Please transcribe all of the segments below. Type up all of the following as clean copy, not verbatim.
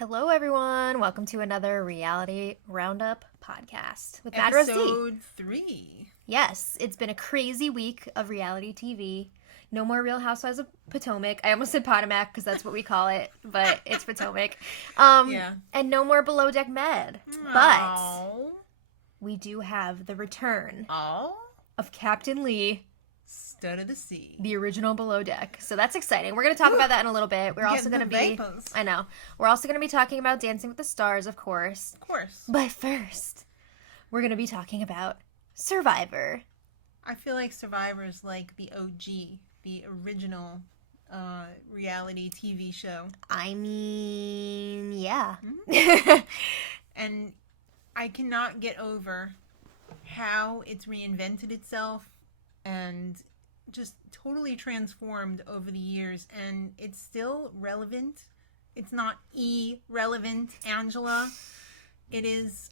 Hello, everyone. Welcome to another Reality Roundup podcast with Madrosed. Episode 3. Yes, it's been a crazy week of reality TV. No more Real Housewives of Potomac. I almost said Potomac because that's what we call it, but it's Potomac. Yeah. And no more Below Deck Med. But we do have the return of Captain Lee, Stud of the Sea, the original Below Deck. So that's exciting. We're going to talk about that in a little bit. We're also going to be... vapors. I know. We're also going to be talking about Dancing with the Stars, of course. Of course. But first, we're going to be talking about Survivor. I feel like Survivor is like the OG, the original reality TV show. I mean, yeah. Mm-hmm. And I cannot get over how it's reinvented itself and just totally transformed over the years, and it's still relevant. It's not irrelevant, Angela. It is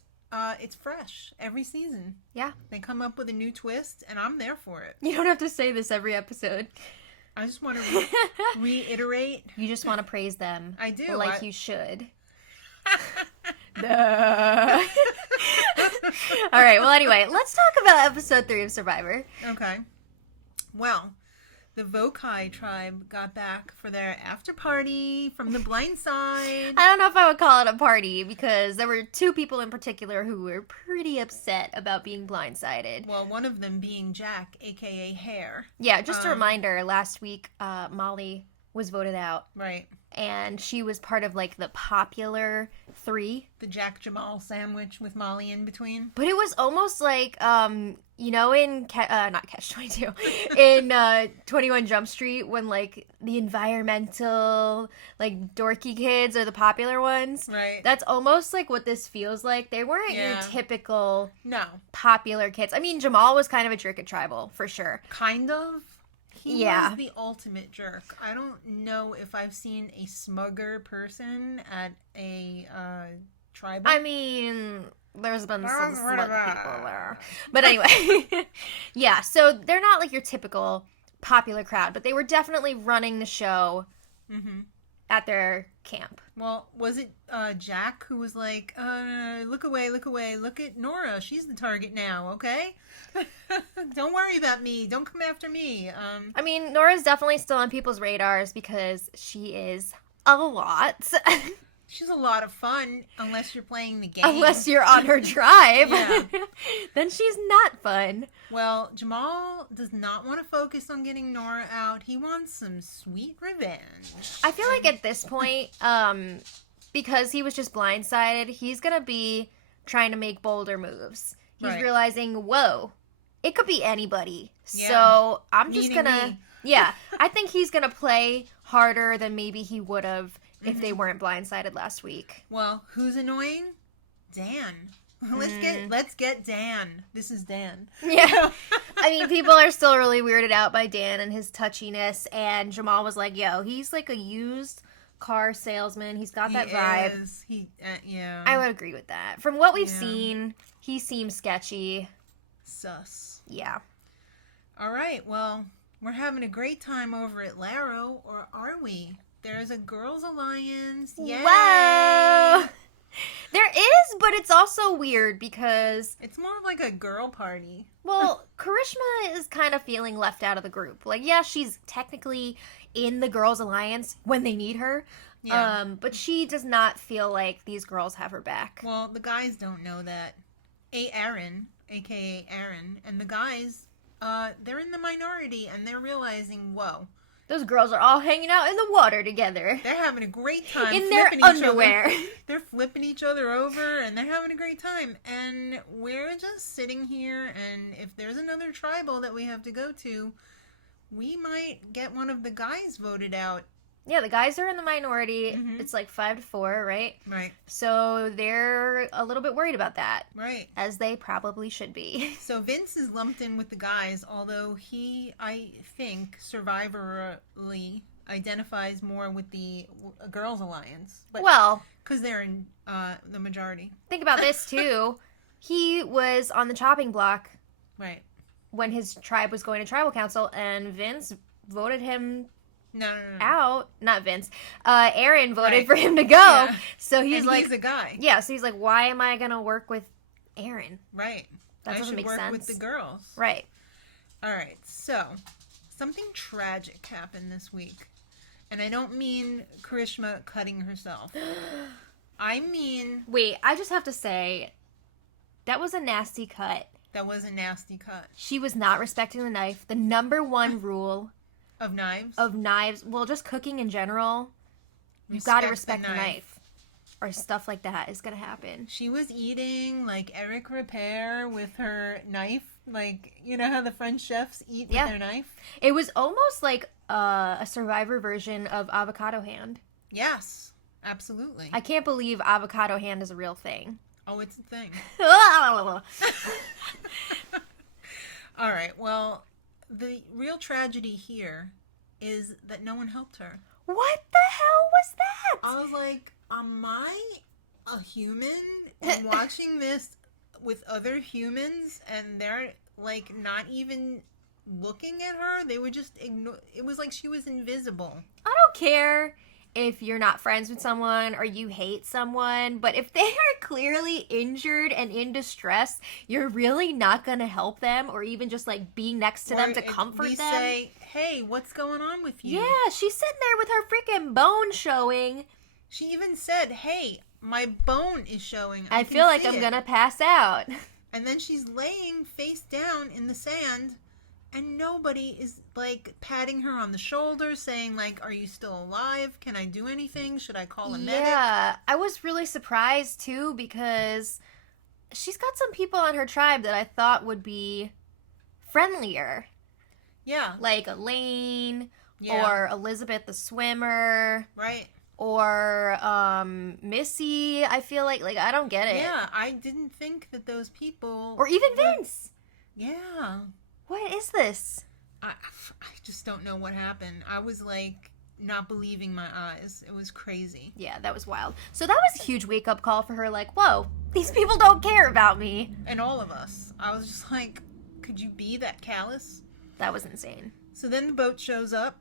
it's fresh every season. Yeah. They come up with a new twist, and I'm there for it. You don't have to say this every episode. I just want to reiterate. You just want to praise them. I do. Like you should. Duh. All right, well, anyway, let's talk about episode 3 of Survivor. Okay. Well, the Vokai tribe got back for their after party from the blind side. I don't know if I would call it a party because there were 2 people in particular who were pretty upset about being blindsided. Well, one of them being Jack, a.k.a. Hair. Yeah, just a reminder, last week Molly was voted out. Right. And she was part of, like, the popular 3. The Jack Jamal sandwich with Molly in between. But it was almost like, you know, in, not Catch-22, in 21 Jump Street when, like, the environmental, like, dorky kids are the popular ones. Right. That's almost like what this feels like. They weren't your typical popular kids. I mean, Jamal was kind of a jerk at Tribal, for sure. Kind of. He was the ultimate jerk. I don't know if I've seen a smugger person at a tribal. I mean, there's been some smug people there. But anyway, yeah, so they're not like your typical popular crowd, but they were definitely running the show at their camp. Well, was it Jack who was like, look away, look at Nora. She's the target now, okay? Don't worry about me. Don't come after me. I mean, Nora's definitely still on people's radars because she is a lot. She's a lot of fun, unless you're playing the game. Unless you're on her tribe. Then she's not fun. Well, Jamal does not want to focus on getting Nora out. He wants some sweet revenge. I feel like at this point, because he was just blindsided, he's going to be trying to make bolder moves. He's realizing, whoa, it could be anybody. Yeah. So I'm just going to... Yeah, I think he's going to play harder than maybe he would have if they weren't blindsided last week. Well, who's annoying? Dan. Let's get Dan. This is Dan. Yeah. I mean, people are still really weirded out by Dan and his touchiness, and Jamal was like, yo, he's like a used car salesman. He's got that vibe. Yeah. I would agree with that. From what we've seen, he seems sketchy. Sus. Yeah. All right, well, we're having a great time over at Laro, or are we? There's a girls' alliance. Yay! Whoa! There is, but it's also weird because... It's more like a girl party. Well, Karishma is kind of feeling left out of the group. Like, yeah, she's technically in the girls' alliance when they need her. Yeah. But she does not feel like these girls have her back. Well, the guys don't know that. Aaron, a.k.a. Aaron, and the guys, they're in the minority, and they're realizing, whoa. Those girls are all hanging out in the water together. They're having a great time. In their underwear. They're flipping each other over, and they're having a great time. And we're just sitting here, and if there's another tribal that we have to go to, we might get one of the guys voted out. Yeah, the guys are in the minority. Mm-hmm. It's like 5-4, right? Right. So they're a little bit worried about that. Right. As they probably should be. So Vince is lumped in with the guys, although he, I think, survivorly identifies more with the girls' alliance. But, well, because they're in the majority. Think about this, too. He was on the chopping block. Right. When his tribe was going to tribal council, and Vince voted him out. Not Vince. Aaron voted for him to go. So he's he's a guy. Yeah, so he's like, why am I going to work with Aaron? Right. That doesn't make sense. I should work with the girls. Right. All right. So, something tragic happened this week. And I don't mean Karishma cutting herself. I mean... Wait, I just have to say, that was a nasty cut. That was a nasty cut. She was not respecting the knife. The number one rule... Of knives? Of knives. Well, just cooking in general. You've got to respect the knife. Or stuff like that is going to happen. She was eating, like, Eric Repair with her knife. Like, you know how the French chefs eat with their knife? It was almost like a Survivor version of avocado hand. Yes, absolutely. I can't believe avocado hand is a real thing. Oh, it's a thing. All right, well, the real tragedy here is that no one helped her. What the hell was that? I was like, am I a human and watching this with other humans and they're like not even looking at her? They would just ignore. It was like she was invisible. I don't care if you're not friends with someone or you hate someone, but if they are clearly injured and in distress, you're really not going to help them or even just like be next to them to comfort them. Say, hey, what's going on with you? Yeah, she's sitting there with her freaking bone showing. She even said, hey, my bone is showing. I feel like I'm going to pass out. And then she's laying face down in the sand, and nobody is, like, patting her on the shoulder, saying, like, are you still alive? Can I do anything? Should I call a medic? Yeah, I was really surprised, too, because she's got some people on her tribe that I thought would be friendlier. Yeah. Like Elaine or Elizabeth the swimmer. Right. Or Missy, I feel like I don't get it. Yeah, I didn't think that those people... Or even Vince. Yeah. What is this? I just don't know what happened. I was like not believing my eyes. It was crazy. Yeah, that was wild. So that was a huge wake-up call for her, like, whoa, these people don't care about me. And all of us. I was just like, could you be that callous? That was insane. So then the boat shows up.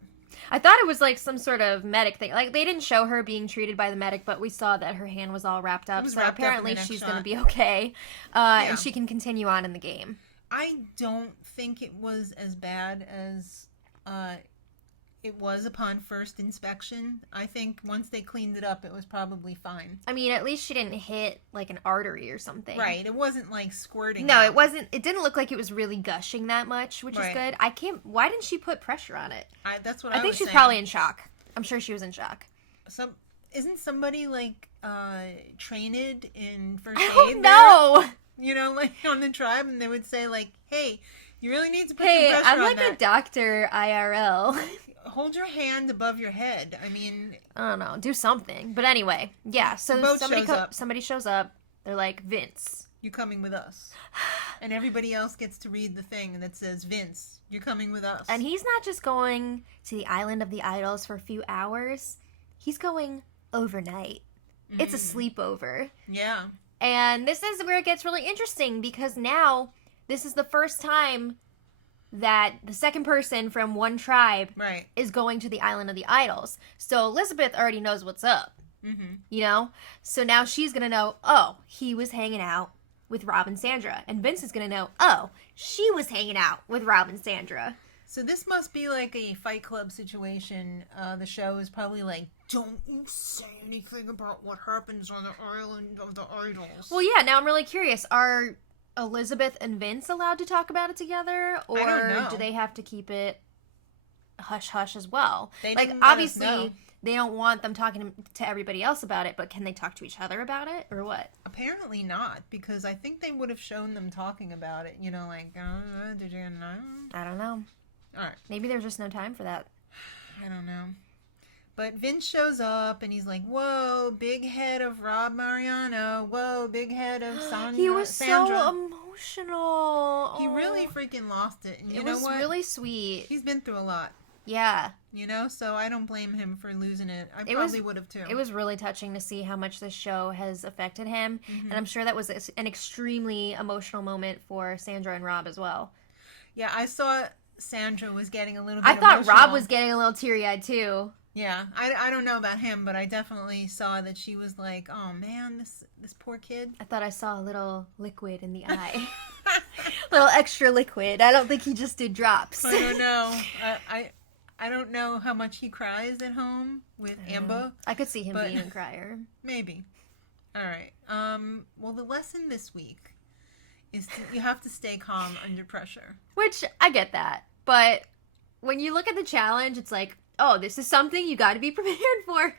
I thought it was like some sort of medic thing. Like, they didn't show her being treated by the medic, but we saw that her hand was all wrapped up. So apparently she's going to be okay. And she can continue on in the game. I don't think it was as bad as it was upon first inspection. I think once they cleaned it up, it was probably fine. I mean, at least she didn't hit, like, an artery or something. Right. It wasn't, like, squirting. No, it wasn't. It didn't look like it was really gushing that much, which is good. Why didn't she put pressure on it? That's what I think was she's saying. probably in shock. I'm sure she was in shock. So, isn't somebody, like, trained in first aid? Oh, no! You know, like, on the tribe, and they would say, like, hey, you really need to put some pressure on that. Hey, I'm like a doctor IRL. Hold your hand above your head. I mean... I don't know. Do something. But anyway, yeah. So somebody shows up. They're like, Vince. You coming with us. And everybody else gets to read the thing that says, Vince, you're coming with us. And he's not just going to the Island of the Idols for a few hours. He's going overnight. Mm-hmm. It's a sleepover. Yeah. And this is where it gets really interesting because now this is the first time that the second person from one tribe is going to the Island of the Idols. So Elizabeth already knows what's up, you know? So now she's going to know, oh, he was hanging out with Rob and Sandra. And Vince is going to know, oh, she was hanging out with Rob and Sandra. So this must be like a Fight Club situation. The show is probably like, don't you say anything about what happens on the Island of the Idols. Well, yeah, now I'm really curious. Are Elizabeth and Vince allowed to talk about it together, or do they have to keep it hush hush as well? Like, obviously they don't want them talking to everybody else about it, but can they talk to each other about it, or what? Apparently not, because I think they would have shown them talking about it, you know, like, did you know? I don't know. All right, maybe there's just no time for that. I don't know. But Vince shows up, and he's like, whoa, big head of Rob Mariano. Whoa, big head of Sandra. He was so emotional. He really freaking lost it. And you know what? It was really sweet. He's been through a lot. Yeah. You know, so I don't blame him for losing it. I probably would have, too. It was really touching to see how much this show has affected him. Mm-hmm. And I'm sure that was an extremely emotional moment for Sandra and Rob as well. Yeah, I saw Sandra was getting a little bit I thought emotional. Rob was getting a little teary-eyed, too. Yeah, I don't know about him, but I definitely saw that she was like, oh, man, this poor kid. I thought I saw a little liquid in the eye. A little extra liquid. I don't think he just did drops. I don't know. I don't know how much he cries at home with Amber. I could see him being a crier. Maybe. All right. Well, the lesson this week is you have to stay calm under pressure. Which, I get that. But when you look at the challenge, it's like, oh, this is something you got to be prepared for.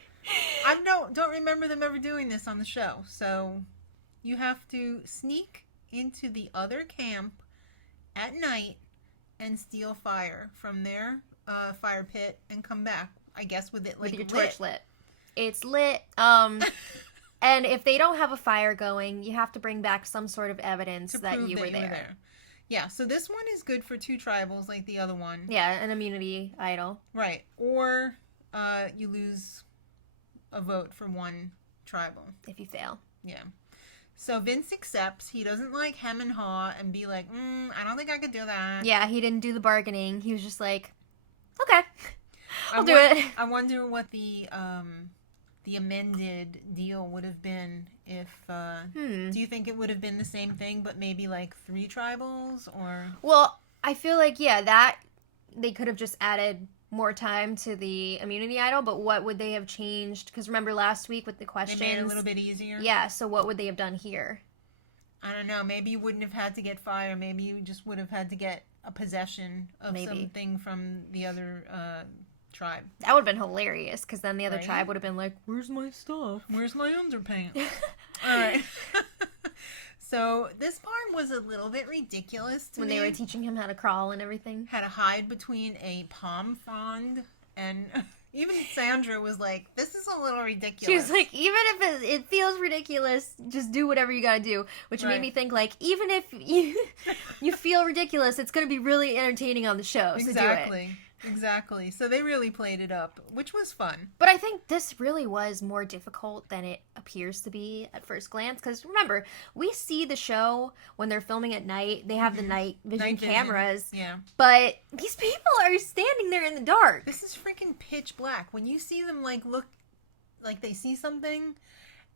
I don't remember them ever doing this on the show. So you have to sneak into the other camp at night and steal fire from their fire pit and come back, I guess, with it like with your torch lit. It's lit. And if they don't have a fire going, you have to bring back some sort of evidence that you were there. Yeah, so this one is good for 2 tribals like the other one. Yeah, an immunity idol. Right. Or you lose a vote for 1 tribal. If you fail. Yeah. So Vince accepts. He doesn't like hem and haw and be like, I don't think I could do that. Yeah, he didn't do the bargaining. He was just like, okay, I'll do it. I wonder what the amended deal would have been if do you think it would have been the same thing but maybe like 3 tribals or well I feel like that they could have just added more time to the immunity idol, but what would they have changed? Because remember last week with the questions, they made it a little bit easier. Yeah, so what would they have done here? I don't know, maybe you wouldn't have had to get fire, maybe you just would have had to get a possession of something from the other tribe. That would have been hilarious, because then the other tribe would have been like, where's my stuff? Where's my underpants? All right. So this part was a little bit ridiculous to me. When they were teaching him how to crawl and everything. Had to hide between a palm frond, and even Sandra was like, this is a little ridiculous. She was like, even if it feels ridiculous, just do whatever you gotta do. Which made me think, like, even if you feel ridiculous, it's gonna be really entertaining on the show, so do it. Exactly. So they really played it up, which was fun. But I think this really was more difficult than it appears to be at first glance. Because remember, we see the show when they're filming at night. They have the night vision cameras. Yeah. But these people are standing there in the dark. This is freaking pitch black. When you see them, like, look like they see something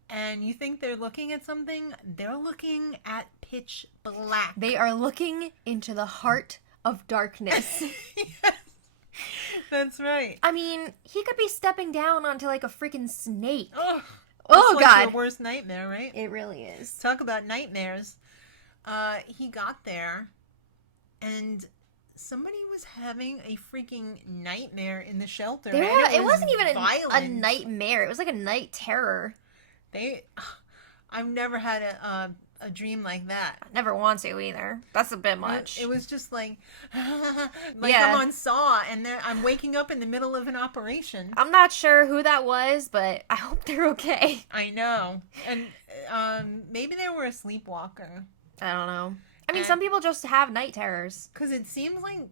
and you think they're looking at something, they're looking at pitch black. They are looking into the heart of darkness. Yes. That's right. I mean, he could be stepping down onto like a freaking snake. Oh God. Like your worst nightmare, right? It really is. Talk about nightmares. He got there and somebody was having a freaking nightmare in the shelter. It wasn't even a nightmare. It was like a night terror. I've never had a dream like that. I never want to either. That's a bit much. It was just like I'm on Saw and I'm waking up in the middle of an operation. I'm not sure who that was, but I hope they're okay. I know. And maybe they were a sleepwalker. I don't know. I mean, some people just have night terrors. Because it seems like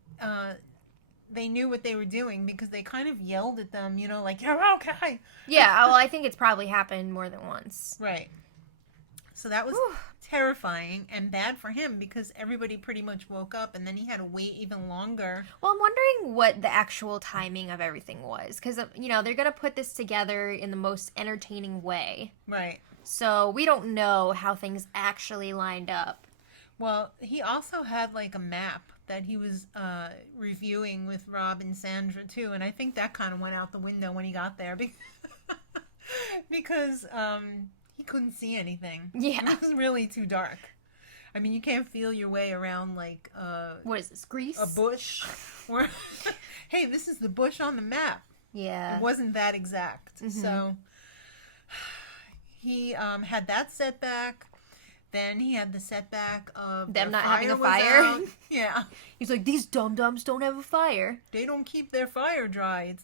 they knew what they were doing because they kind of yelled at them, like, you're okay. Yeah, well, I think it's probably happened more than once. Right. So that was terrifying and bad for him because everybody pretty much woke up and then he had to wait even longer. Well, I'm wondering what the actual timing of everything was because, they're going to put this together in the most entertaining way. Right. So we don't know how things actually lined up. Well, he also had like a map that he was reviewing with Rob and Sandra too, and I think that kind of went out the window when he got there because he couldn't see anything. Yeah. It was really too dark. I mean, you can't feel your way around like what is this, Greece? A bush. Or hey, this is the bush on the map. Yeah. It wasn't that exact. Mm-hmm. So he had that setback. Then he had the setback of them not having a fire. Yeah. He's like, these dum-dums don't have a fire. They don't keep their fire dry.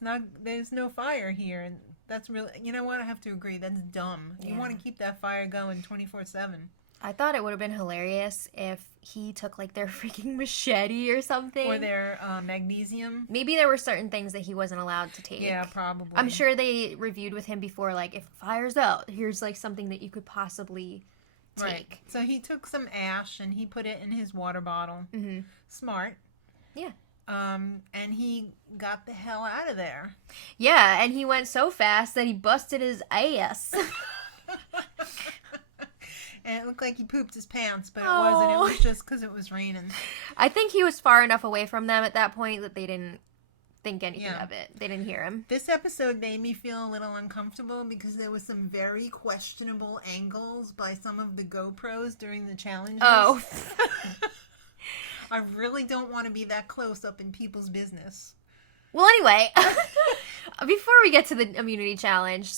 There's no fire here. And that's really, you know what? I have to agree. That's dumb. Yeah. You want to keep that fire going 24/7. I thought it would have been hilarious if he took like their freaking machete or something. Or their magnesium. Maybe there were certain things that he wasn't allowed to take. Yeah, probably. I'm sure they reviewed with him before, like, if fire's out, here's like something that you could possibly take. Right. So he took some ash and he put it in his water bottle. Mm-hmm. Smart. Yeah. And he got the hell out of there. Yeah, and he went so fast that he busted his ass. And it looked like he pooped his pants, but it wasn't. It was just because it was raining. I think he was far enough away from them at that point that they didn't think anything of it. They didn't hear him. This episode made me feel a little uncomfortable because there was some very questionable angles by some of the GoPros during the challenges. Oh. I really don't want to be that close up in people's business. Well, anyway, before we get to the immunity challenge,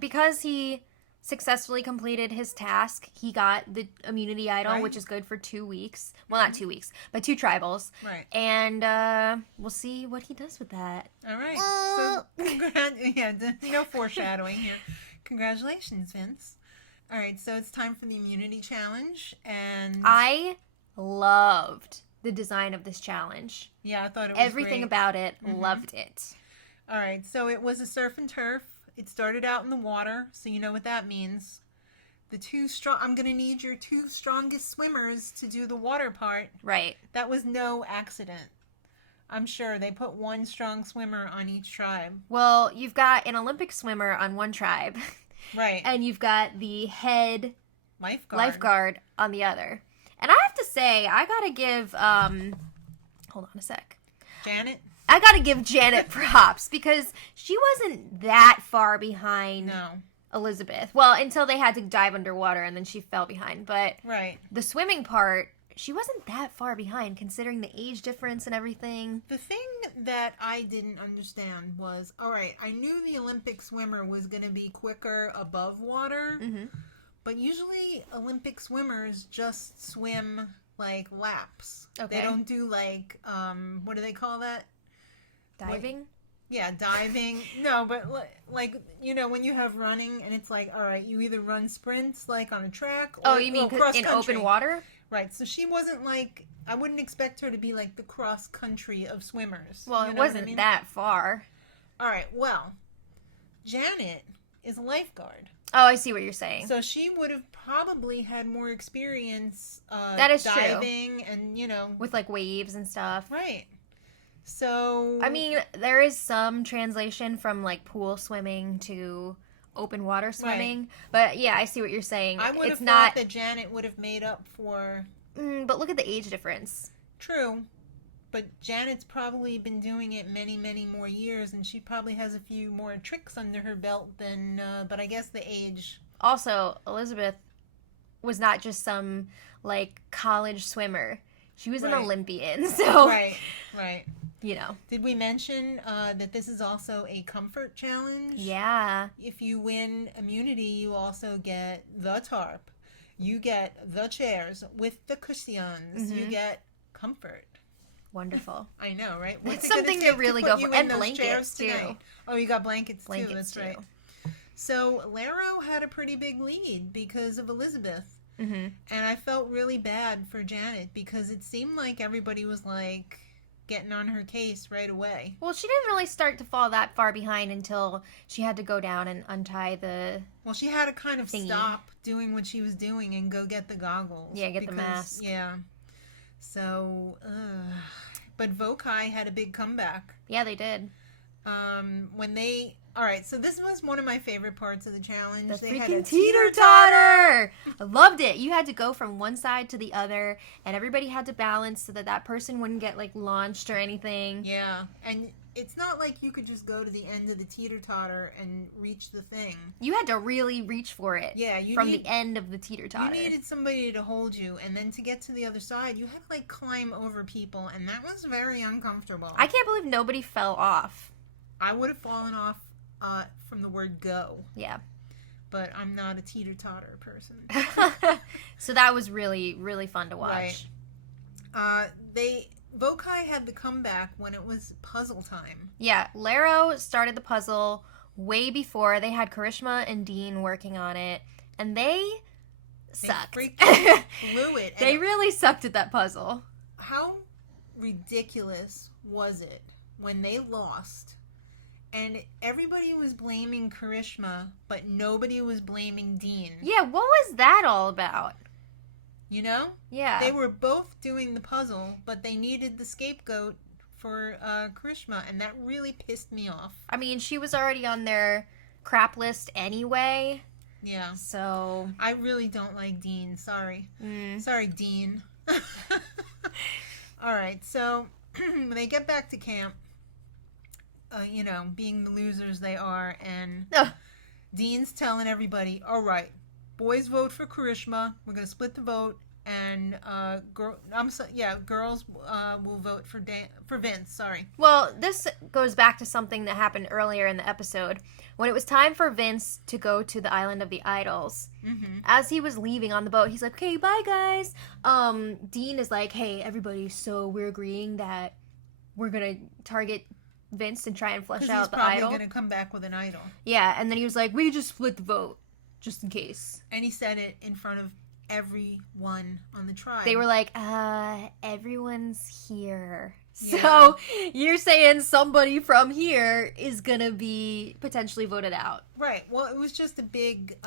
because he successfully completed his task, he got the immunity idol, which is good for 2 weeks. Well, not 2 weeks, but 2 tribals. Right. And we'll see what he does with that. All right. So, no foreshadowing here. Congratulations, Vince. All right, so it's time for the immunity challenge, and I loved the design of this challenge. Yeah, I thought it was everything great. About it. Loved it. All right, so it was a surf and turf. It started out in the water, so you know what that means. I'm going to need your 2 strongest swimmers to do the water part. Right. That was no accident. I'm sure they put 1 strong swimmer on each tribe. Well, you've got an Olympic swimmer on one tribe. Right. And you've got the head lifeguard on the other. And I have to say, I got to give, hold on a sec. Janet? I got to give Janet props because she wasn't that far behind Elizabeth. Well, until they had to dive underwater and then she fell behind. But the swimming part, she wasn't that far behind considering the age difference and everything. The thing that I didn't understand was, all right, I knew the Olympic swimmer was going to be quicker above water, but usually Olympic swimmers just swim like laps. Okay. They don't do like, what do they call that? Diving? Yeah, diving. No, but like, you know, when you have running and it's like, all right, you either run sprints like on a track or you mean in open water? Right. So she wasn't like, I wouldn't expect her to be like the cross country of swimmers. Well, it wasn't that far. All right. Well, Janet is a lifeguard. Oh, I see what you're saying. So she would have probably had more experience that is diving true. And, you know. With like waves and stuff. Right. So I mean, there is some translation from like pool swimming to open water swimming, but yeah, I see what you're saying. I would have thought that Janet would have made up for. But look at the age difference. True, but Janet's probably been doing it many, many more years, and she probably has a few more tricks under her belt than. But I guess the age. Also, Elizabeth was not just some like college swimmer. She was an Olympian, so right. You know. Did we mention that this is also a comfort challenge? Yeah. If you win immunity, you also get the tarp. You get the chairs with the cushions. You get comfort. Wonderful. I know, right? That's something to really go for. And blankets, too. Tonight? Oh, you got blankets too. That's right. So, Laro had a pretty big lead because of Elizabeth. And I felt really bad for Janet because it seemed like everybody was like getting on her case right away. Well, she didn't really start to fall that far behind until she had to go down and untie the Well, she had to kind of stop doing what she was doing and go get the goggles. Yeah, get the mask. Yeah. So, but Vokai had a big comeback. Yeah, they did. All right, so this was one of my favorite parts of the challenge. They had a teeter-totter! I loved it. You had to go from one side to the other, and everybody had to balance so that that person wouldn't get, like, launched or anything. Yeah, and it's not like you could just go to the end of the teeter-totter and reach the thing. You had to really reach for it. Yeah, the end of the teeter-totter. You needed somebody to hold you, and then to get to the other side, you had to, like, climb over people, and that was very uncomfortable. I can't believe nobody fell off. I would have fallen off from the word go. Yeah. But I'm not a teeter-totter person. So that was really, really fun to watch. Right. Vokai had the comeback when it was puzzle time. Yeah, Laro started the puzzle way before. They had Karishma and Dean working on it, and they sucked. They freaking blew it. They really sucked at that puzzle. How ridiculous was it when they lost? And everybody was blaming Karishma, but nobody was blaming Dean. Yeah, what was that all about? You know? Yeah. They were both doing the puzzle, but they needed the scapegoat for Karishma, and that really pissed me off. I mean, she was already on their crap list anyway. Yeah. So I really don't like Dean. Sorry. Sorry, Dean. All right. So when they get back to camp, being the losers they are, and Dean's telling everybody, all right, boys vote for Karishma. We're going to split the vote. And girls will vote for Vince. Sorry. Well, this goes back to something that happened earlier in the episode when it was time for Vince to go to the island of the idols. Mm-hmm. As he was leaving on the boat, he's like, "Okay, bye, guys." Dean is like, "Hey, everybody, so we're agreeing that we're gonna target Vince and try and flush out the idol. He's probably gonna come back with an idol." Yeah, and then he was like, "We just split the vote, just in case." And he said it in front of everyone on the tribe. They were like, everyone's here. Yeah. So you're saying somebody from here is gonna be potentially voted out. Right. Well, it was just a big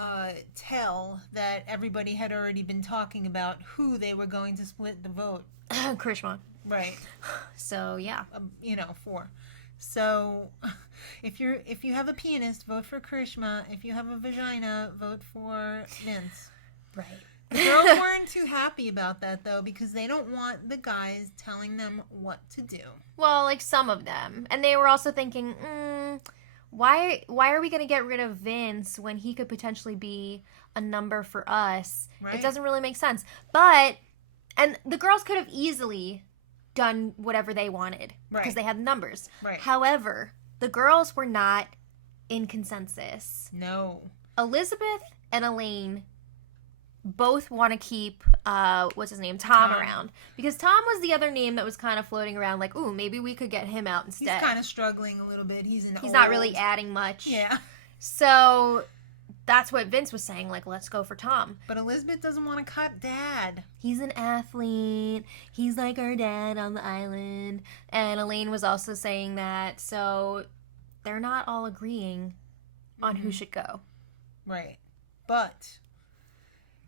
tell that everybody had already been talking about who they were going to split the vote. Karishma. Right. So yeah. 4. So if you have a penis, vote for Karishma. If you have a vagina, vote for Vince. Right. The girls weren't too happy about that, though, because they don't want the guys telling them what to do. Well, like some of them. And they were also thinking, why are we going to get rid of Vince when he could potentially be a number for us? Right. It doesn't really make sense. And the girls could have easily done whatever they wanted because they had the numbers. Right. However, the girls were not in consensus. No. Elizabeth and Elaine both want to keep, what's his name, Tom around. Because Tom was the other name that was kind of floating around, like, ooh, maybe we could get him out instead. He's kind of struggling a little bit. He's not really adding much. Yeah. So that's what Vince was saying, like, let's go for Tom. But Elizabeth doesn't want to cut Dad. He's an athlete. He's like our dad on the island. And Elaine was also saying that. So they're not all agreeing on who should go. Right. But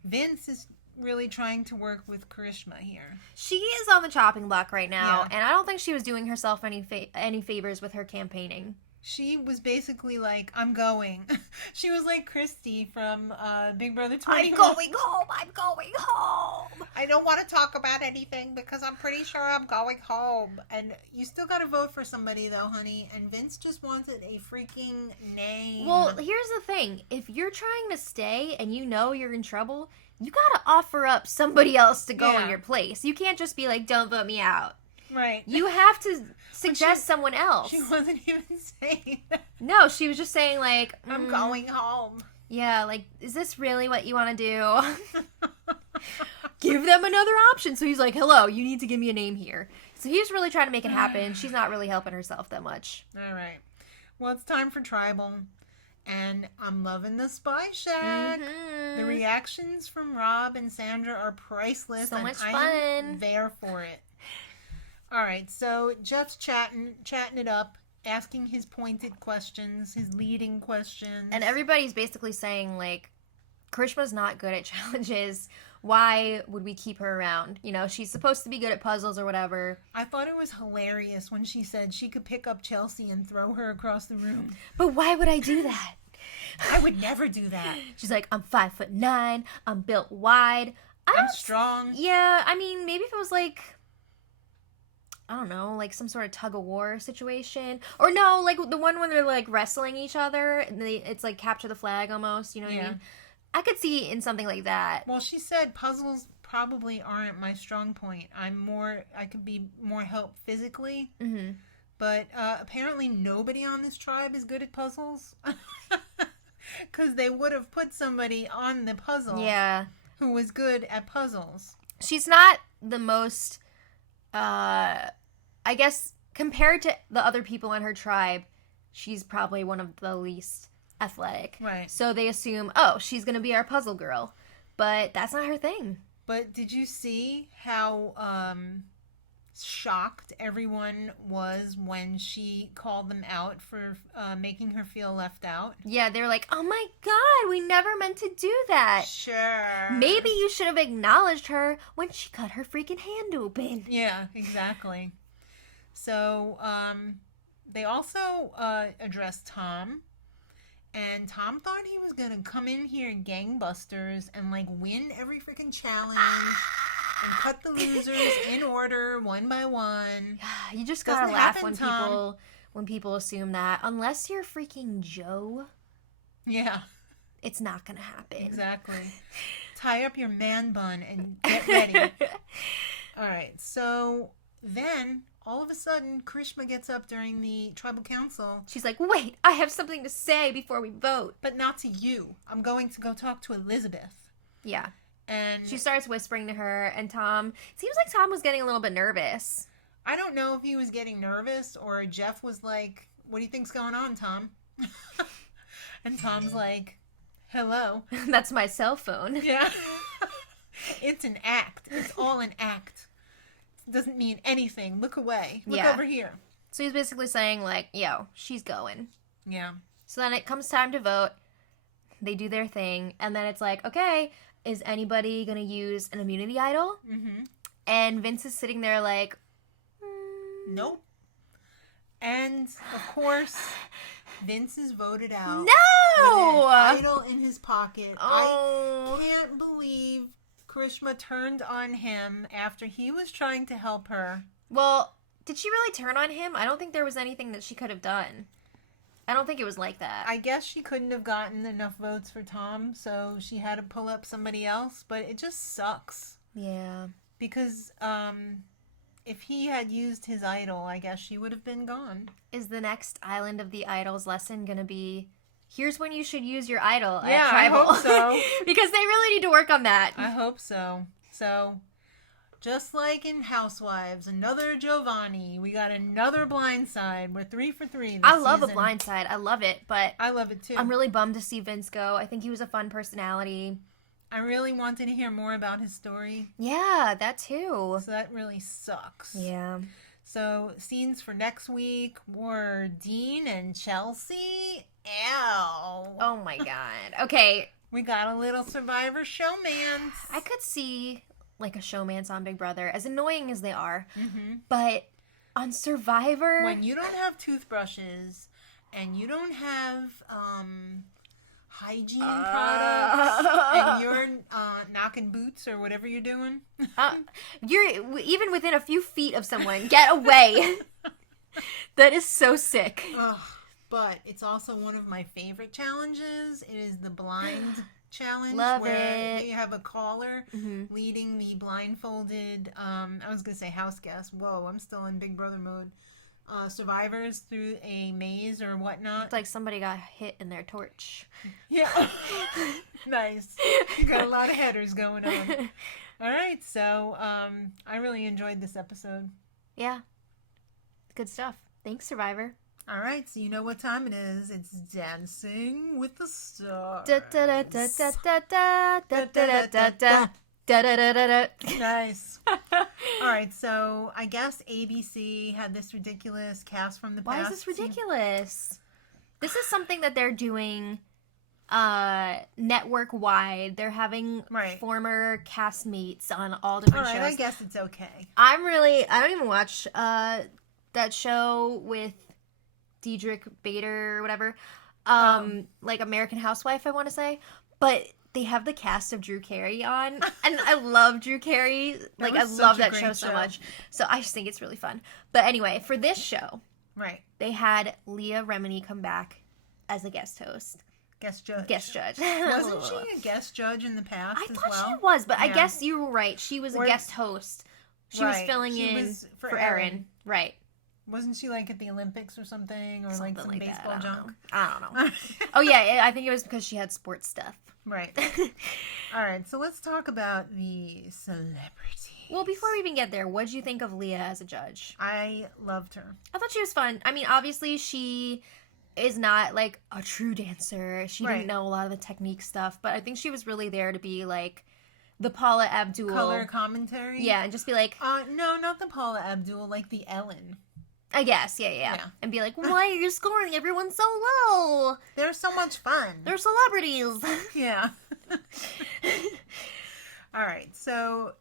Vince is really trying to work with Karishma here. She is on the chopping block right now, and I don't think she was doing herself any favors with her campaigning. She was basically like, I'm going. She was like Christy from Big Brother 21. I'm going home. I don't want to talk about anything because I'm pretty sure I'm going home. And you still got to vote for somebody, though, honey. And Vince just wanted a freaking name. Well, here's the thing. If you're trying to stay and you know you're in trouble, you got to offer up somebody else to go in your place. You can't just be like, don't vote me out. Right. You have to suggest someone else. She wasn't even saying that. No, she was just saying, like, I'm going home. Yeah, like, is this really what you want to do? Give them another option. So he's like, hello, you need to give me a name here. So he's really trying to make it happen. She's not really helping herself that much. All right. Well, it's time for Tribal. And I'm loving the Spy Shack. Mm-hmm. The reactions from Rob and Sandra are priceless. So much fun. I'm there for it. All right, so Jeff's chatting it up, asking his pointed questions, his leading questions. And everybody's basically saying, like, Karishma's not good at challenges. Why would we keep her around? You know, she's supposed to be good at puzzles or whatever. I thought it was hilarious when she said she could pick up Chelsea and throw her across the room. But why would I do that? I would never do that. She's like, I'm 5'9", I'm built wide. I'm strong. Yeah, I mean, maybe if it was like, I don't know, like some sort of tug-of-war situation. Or no, like the one when they're like wrestling each other. And it's like capture the flag almost, you know what I mean? I could see in something like that. Well, she said puzzles probably aren't my strong point. I could be more help physically. Mm-hmm. But apparently nobody on this tribe is good at puzzles. Because they would have put somebody on the puzzle who was good at puzzles. She's not the most, I guess, compared to the other people on her tribe, she's probably one of the least athletic. Right. So they assume, oh, she's going to be our puzzle girl. But that's not her thing. But did you see how shocked everyone was when she called them out for making her feel left out? Yeah, they were like, oh my god, we never meant to do that. Sure. Maybe you should have acknowledged her when she cut her freaking hand open. Yeah, exactly. So they also addressed Tom. And Tom thought he was going to come in here gangbusters and, like, win every freaking challenge and cut the losers in order, one by one. You just gotta laugh when people assume that. Unless you're freaking Joe. Yeah. It's not gonna happen. Exactly. Tie up your man bun and get ready. All right, so then... all of a sudden, Karishma gets up during the tribal council. She's like, wait, I have something to say before we vote. But not to you. I'm going to go talk to Elizabeth. Yeah. And she starts whispering to her, and Tom... it seems like Tom was getting a little bit nervous. I don't know if he was getting nervous or Jeff was like, what do you think's going on, Tom? And Tom's like, hello. That's my cell phone. Yeah. It's an act. It's all an act. Doesn't mean anything. Look away. Look over here. So he's basically saying, like, yo, she's going. Yeah. So then it comes time to vote. They do their thing. And then it's like, okay, is anybody going to use an immunity idol? Mm-hmm. And Vince is sitting there like, nope. And, of course, Vince is voted out. No! With an idol in his pocket. Oh. I can't believe... Karishma turned on him after he was trying to help her. Well, did she really turn on him? I don't think there was anything that she could have done. I don't think it was like that. I guess she couldn't have gotten enough votes for Tom, so she had to pull up somebody else, but it just sucks. Yeah. Because if he had used his idol, I guess she would have been gone. Is the next Island of the Idols lesson going to be... here's when you should use your idol at Yeah, Tribal. I hope so. Because they really need to work on that. I hope so. So, just like in Housewives, another Giovanni. We got another Blindside. We're 3 for 3 this I love season. a Blindside. I love it, but... I love it too. I'm really bummed to see Vince go. I think he was a fun personality. I really wanted to hear more about his story. Yeah, that too. So that really sucks. Yeah. So, scenes for next week were Dean and Chelsea. Ew. Oh my god. Okay. We got a little Survivor showmance. I could see, like, a showmance on Big Brother, as annoying as they are. Mm-hmm. But on Survivor... when you don't have toothbrushes and you don't have hygiene products and you're knocking boots or whatever you're doing. You're even within a few feet of someone. Get away. That is so sick. Ugh. But it's also one of my favorite challenges. It is the blind challenge. Love where it. you have a caller leading the blindfolded, I was going to say house guest. Whoa, I'm still in Big Brother mode. Survivors through a maze or whatnot. It's like somebody got hit in their torch. Yeah. Nice. You got a lot of headers going on. All right. So I really enjoyed this episode. Yeah. Good stuff. Thanks, Survivor. All right, so you know what time it is. It's Dancing with the Stars. Da da da da da da da da da da da da da da da. Nice. All right, so I guess ABC had this ridiculous cast from the past. Why is this ridiculous? This is something that they're doing network wide. They're having former castmates on all different shows. All right, I guess it's okay. I don't even watch that show with Diedrich Bader or whatever, like American Housewife, I want to say, but they have the cast of Drew Carey on, and I love Drew Carey. Like, I love that show so much. So I just think it's really fun. But anyway, for this show, they had Leah Remini come back as a guest host. Guest judge. Wasn't she a guest judge in the past I as thought well? she was, but I guess you were right. She was a guest host. She was filling in for Erin. Right. Wasn't she like at the Olympics or something? Or like some baseball junk? I don't know. Oh, yeah. I think it was because she had sports stuff. Right. All right. So let's talk about the celebrities. Well, before we even get there, what did you think of Leah as a judge? I loved her. I thought she was fun. I mean, obviously, she is not like a true dancer. She didn't know a lot of the technique stuff. But I think she was really there to be like the Paula Abdul. Color commentary? Yeah, and just be like... no, not the Paula Abdul. Like the Ellen. I guess, yeah. And be like, why are you scoring everyone so low? They're so much fun. They're celebrities. Yeah. All right, so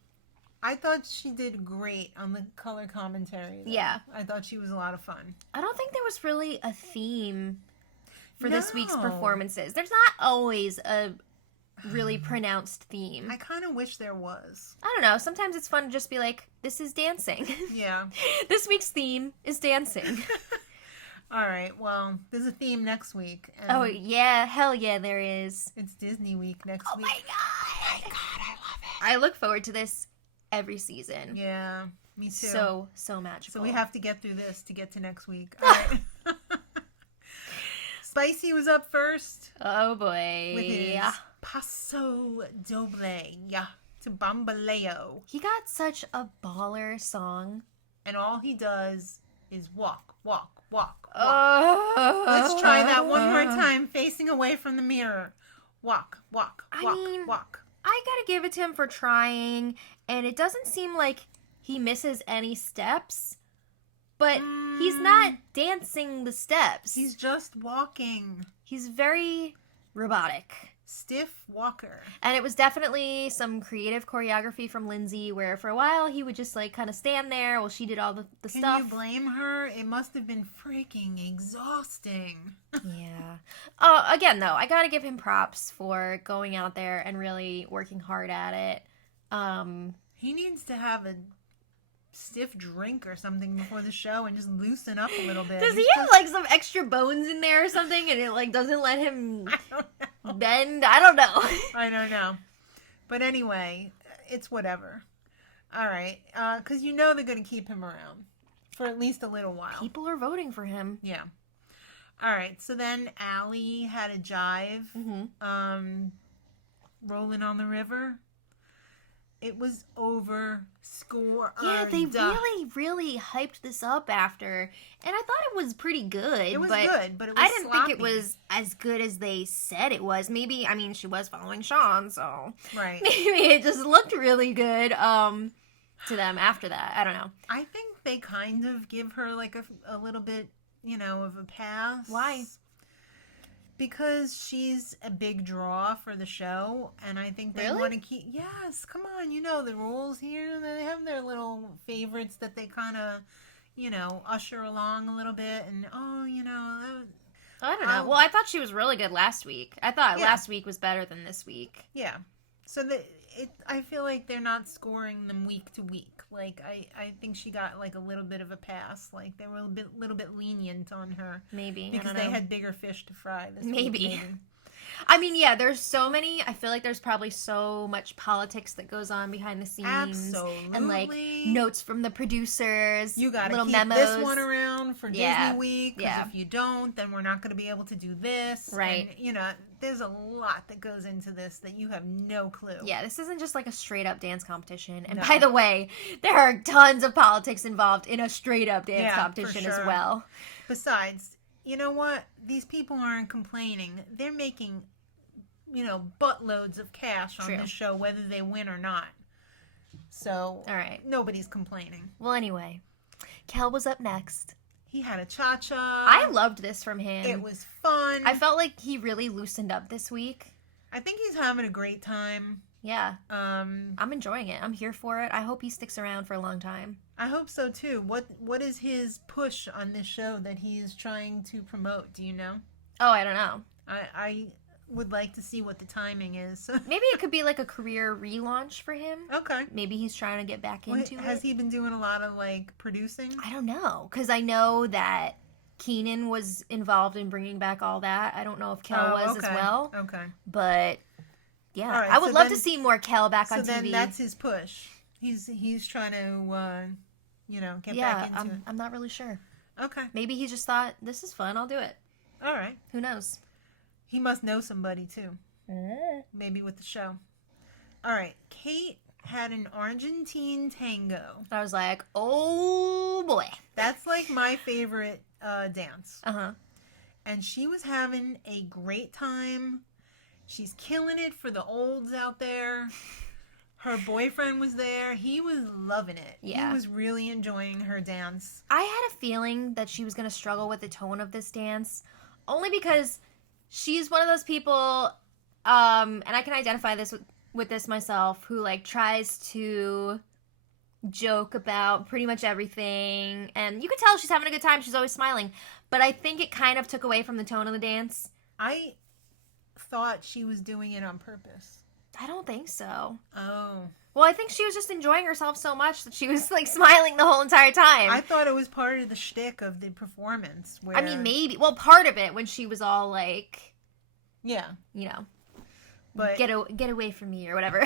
I thought she did great on the color commentary, though. Yeah. I thought she was a lot of fun. I don't think there was really a theme for this week's No. performances. There's not always a really pronounced theme. I kind of wish there was. I don't know. Sometimes it's fun to just be like, this is dancing. Yeah. This week's theme is dancing. All right. Well, there's a theme next week. And Oh, yeah. Hell yeah, there is. it's Disney week next week. My God. Oh my God, I love it. I look forward to this every season. Yeah, me too. So magical. So we have to get through this to get to next week. All right. Spicy was up first Oh, boy. with his Paso Doble to Bambaleo. He got such a baller song. And all he does is walk, walk, walk, walk. Oh. Let's try that one more time, facing away from the mirror. Walk, walk, I walk, mean, walk. I gotta give it to him for trying, and it doesn't seem like he misses any steps, but he's not dancing the steps. He's just walking. He's very robotic. Stiff walker. And it was definitely some creative choreography from Lindsay, where for a while he would just like kind of stand there while she did all the Can stuff. you blame her? It must have been freaking exhausting. Yeah. Again, though, I gotta give him props for going out there and really working hard at it. He needs to have a stiff drink or something before the show and just loosen up a little bit. Does he have like some extra bones in there or something, and it like doesn't let him I don't know. bend? I don't know. I don't know. But anyway, it's whatever. All right. Because you know they're going to keep him around for at least a little while. People are voting for him. Yeah. All right. So then Allie had a jive. Rolling on the River. It was over. Score. Yeah, they really hyped this up after, and I thought it was pretty good. It was good, but it was I didn't sloppy. think it was as good as they said it was. Maybe, I mean, she was following Sean, so Right. maybe it just looked really good to them after that. I don't know. I think they kind of give her like a little bit, of a pass. Why? Because she's a big draw for the show, and I think they Really? want to keep... Yes, come on, you know the rules here. They have their little favorites that they kind of, usher along a little bit, and, I don't know. Well, I thought she was really good last week. I thought Yeah. last week was better than this week. yeah. So I feel like they're not scoring them week to week. Like, I think she got, like, a little bit of a pass. Like, they were a little bit lenient on her. Maybe. Because I don't they know. had bigger fish to fry this Maybe. week. Maybe. I mean, yeah, there's so many. I feel like there's probably so much politics that goes on behind the scenes. Absolutely. And, like, notes from the producers. You gotta little keep memos. this one around for Yeah. Disney Week. Because Yeah. if you don't, then we're not going to be able to do this. Right. And, there's a lot that goes into this that you have no clue. Yeah, this isn't just like a straight up dance competition. And No. by the way, there are tons of politics involved in a straight up dance Yeah, for competition as sure. well. Besides, you know what? These people aren't complaining. They're making, buttloads of cash on True. this show, whether they win or not. So, All right. nobody's complaining. Well, anyway, Kel was up next. He had a cha-cha. I loved this from him. It was fun. I felt like he really loosened up this week. I think he's having a great time. Yeah. Um, I'm enjoying it. I'm here for it. I hope he sticks around for a long time. I hope so too. What is his push on this show that he is trying to promote? Do you know? Oh, I don't know. I would like to see what the timing is. Maybe it could be like a career relaunch for him. Okay. Maybe he's trying to get back into Has it. he been doing a lot of like producing? I don't know, because I know that Keenan was involved in bringing back all that. I don't know if Kel was as well. Okay. But yeah, All right, I would so love then- to see more Kel back on So then TV. that's his push. He's trying to get yeah, back into it. I'm not really sure. Okay. Maybe he just thought, this is fun, I'll do it. All right. Who knows? He must know somebody too. Maybe with the show. All right. Kate had an Argentine tango. I was like, oh boy. That's like my favorite dance. Uh-huh. And she was having a great time. She's killing it for the olds out there. Her boyfriend was there. He was loving it. Yeah. He was really enjoying her dance. I had a feeling that she was going to struggle with the tone of this dance, only because she's one of those people, and I can identify this with this myself, who like tries to joke about pretty much everything. And you could tell she's having a good time. She's always smiling. But I think it kind of took away from the tone of the dance. I thought she was doing it on purpose. I don't think so. Oh. Well, I think she was just enjoying herself so much that she was, like, smiling the whole entire time. I thought it was part of the shtick of the performance. Where... I mean, maybe. Well, part of it when she was all, like... Yeah. You know. But get away from me or whatever.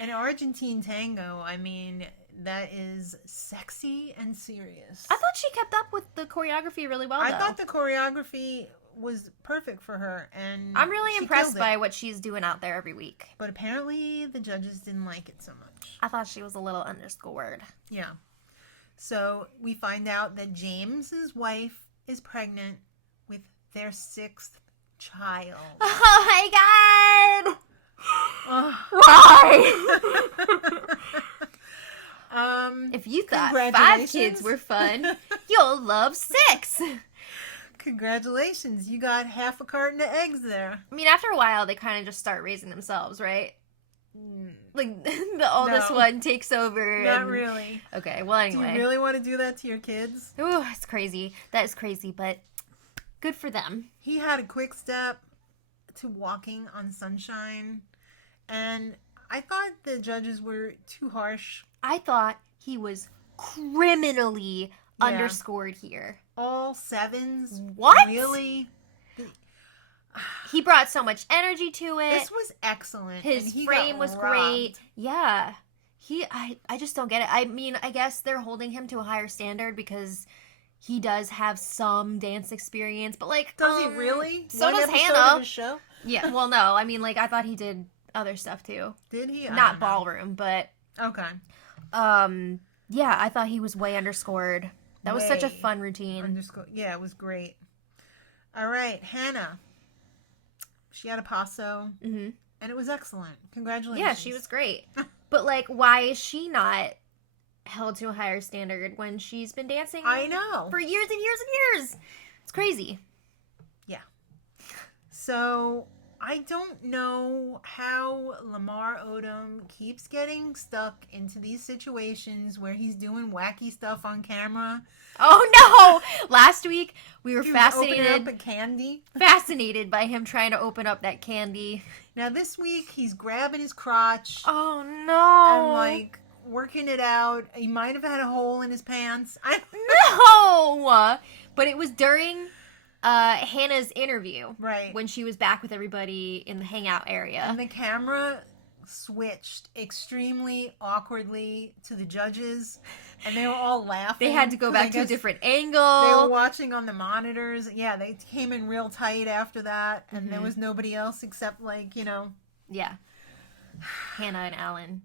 An Argentine tango, I mean, that is sexy and serious. I thought she kept up with the choreography really well, though. I thought the choreography was perfect for her, and I'm really impressed by what she's doing out there every week. But apparently the judges didn't like it so much. I thought she was a little underscored. Yeah. So we find out that James's wife is pregnant with their 6th child. Oh my god! Why? If you thought 5 kids were fun, you'll love 6. Congratulations, you got half a carton of eggs there. I mean, after a while, they kind of just start raising themselves, right? Like, the oldest one takes over. Not really. Okay, well, anyway. Do you really want to do that to your kids? Ooh, it's crazy. That is crazy, but good for them. He had a quick step to walking on sunshine, and I thought the judges were too harsh. I thought he was criminally underscored here. All 7s? What? Really? He brought so much energy to it. This was excellent. His frame was great. Yeah. I just don't get it. I mean, I guess they're holding him to a higher standard because he does have some dance experience, but like... Does he really? So does Hannah. Of his show? Yeah, well, no. I mean, like, I thought he did other stuff, too. Did he? Not ballroom, but... Okay. Yeah, I thought he was way underscored. That was such a fun routine. Yeah, it was great. All right, Hannah. She had a paso, and it was excellent. Congratulations. Yeah, she was great. But, like, why is she not held to a higher standard when she's been dancing I know. For years and years and years? It's crazy. Yeah. So, I don't know how Lamar Odom keeps getting stuck into these situations where he's doing wacky stuff on camera. Oh no! Last week we were fascinated. Opening up a candy. Fascinated by him trying to open up that candy. Now this week he's grabbing his crotch. Oh no! And like working it out. He might have had a hole in his pants. No! But it was during Hannah's interview. Right. When she was back with everybody in the hangout area. And the camera switched extremely awkwardly to the judges, and they were all laughing. They had to go back to a different angle. They were watching on the monitors. Yeah, they came in real tight after that, and there was nobody else except, like, you know. Yeah. Hannah and Alan.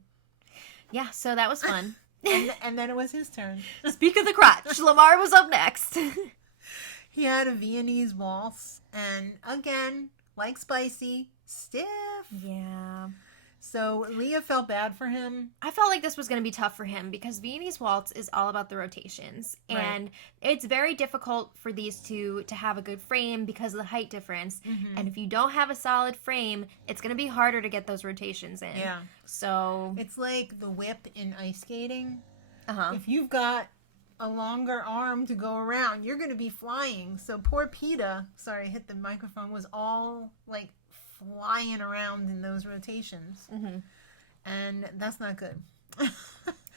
Yeah, so that was fun. and then it was his turn. Speak of the crotch. Lamar was up next. He had a Viennese waltz, and again, like Spicy, stiff. Yeah. So Leah felt bad for him. I felt like this was going to be tough for him because Viennese waltz is all about the rotations. Right. And it's very difficult for these two to have a good frame because of the height difference. Mm-hmm. And if you don't have a solid frame, it's going to be harder to get those rotations in. Yeah. So it's like the whip in ice skating. Uh-huh. If you've got a longer arm to go around, you're going to be flying. So poor PETA, sorry, I hit the microphone, was all like flying around in those rotations. Mm-hmm. And that's not good.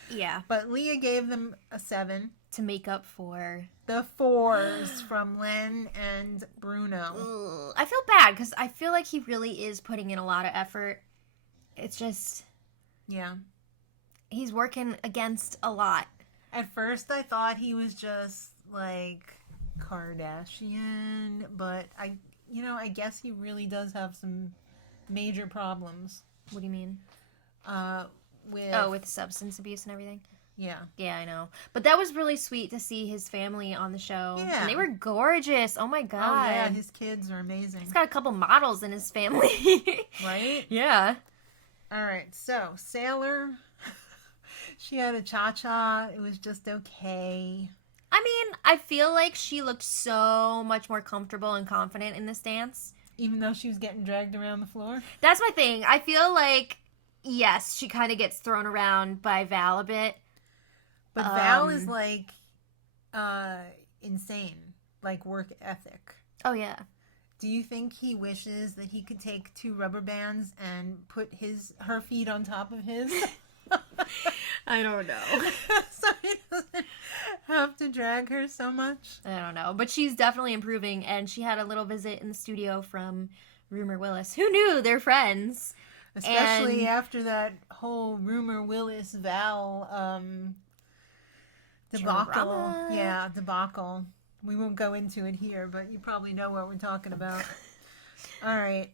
Yeah. But Leah gave them a 7. To make up for the 4s from Len and Bruno. Ugh. I feel bad because I feel like he really is putting in a lot of effort. It's just... Yeah. He's working against a lot. At first I thought he was just like Kardashian, but I guess he really does have some major problems. What do you mean? With substance abuse and everything? Yeah. Yeah, I know. But that was really sweet to see his family on the show. Yeah. And they were gorgeous. Oh my God. Oh yeah, his kids are amazing. He's got a couple models in his family. Right? Yeah. Alright, so Sailor, she had a cha-cha. It was just okay. I mean, I feel like she looked so much more comfortable and confident in this dance. Even though she was getting dragged around the floor? That's my thing. I feel like, yes, she kind of gets thrown around by Val a bit. But Val is like insane, like work ethic. Oh yeah. Do you think he wishes that he could take 2 rubber bands and put her feet on top of his? I don't know. So he doesn't have to drag her so much? I don't know. But she's definitely improving, and she had a little visit in the studio from Rumor Willis. Who knew? They're friends. Especially after that whole Rumor Willis Val debacle. Drama. Yeah, debacle. We won't go into it here, but you probably know what we're talking about. All right.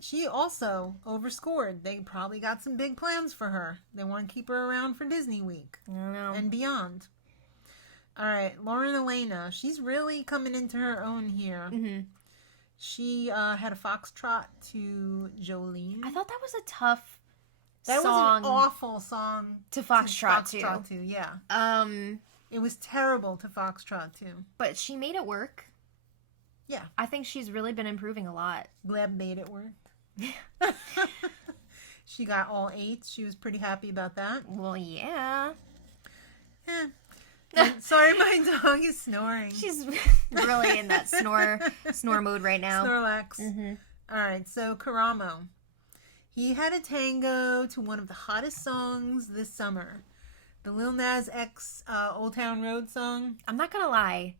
She also overscored. They probably got some big plans for her. They want to keep her around for Disney Week. I don't know. And beyond. All right. Lauren Elena. She's really coming into her own here. Mm-hmm. She had a foxtrot to Jolene. I thought that was a tough That song was an awful song to foxtrot to. Yeah. It was terrible to foxtrot to. But she made it work. Yeah. I think she's really been improving a lot. Gleb made it work. She got all 8s. She was pretty happy about that. Well, yeah. Sorry, my dog is snoring. She's really in that snore mode right now. Snorlax. Mm-hmm. All right, so Karamo. He had a tango to one of the hottest songs this summer. The Lil Nas X Old Town Road song. I'm not gonna lie.